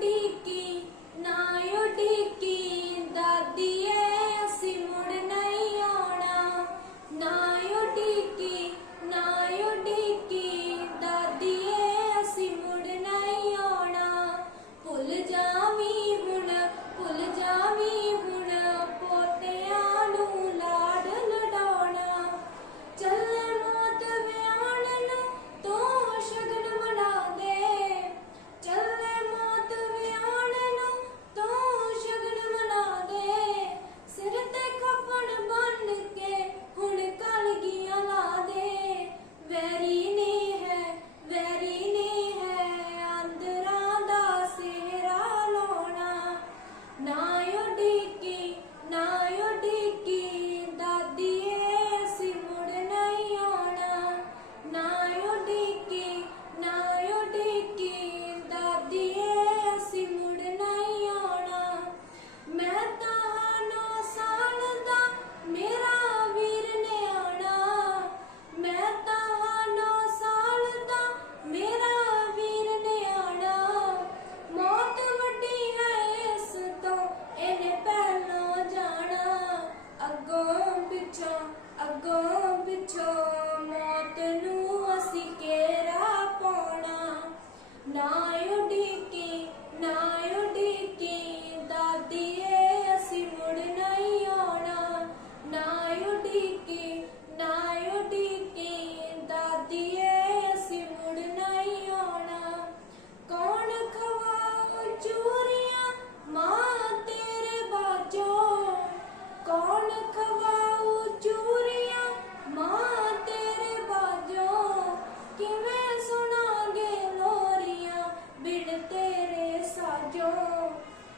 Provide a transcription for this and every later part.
beauty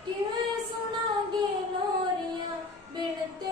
ਕਿਵੇਂ ਸੁਣਾਗੇ ਲੋਰੀਆਂ ਬਿਨ ਤੇ